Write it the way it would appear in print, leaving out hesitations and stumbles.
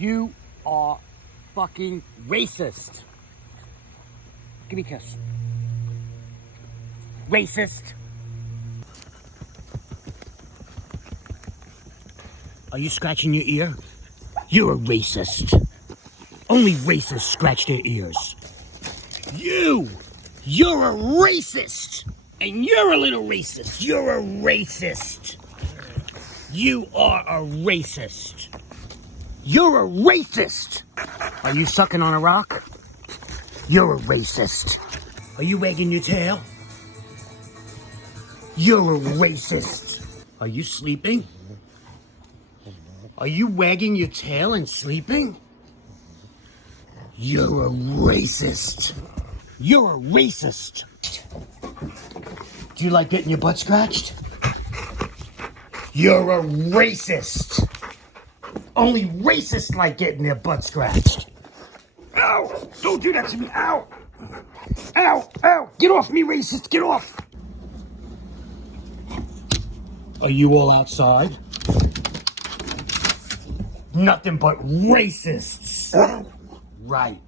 You are fucking racist. Give me a kiss. Racist. Are you scratching your ear? You're a racist. Only racists scratch their ears. You're a racist. And you're a little racist. You're a racist. You are a racist. You're a racist. Are you sucking on a rock? You're a racist. Are you wagging your tail? You're a racist. Are you sleeping? Are you wagging your tail and sleeping? You're a racist. You're a racist. Do you like getting your butt scratched? You're a racist. Only racists like getting their butt scratched. Ow! Don't do that to me. Ow! Ow! Ow! Get off me, racist! Get off! Are you all outside? Nothing but racists. Right.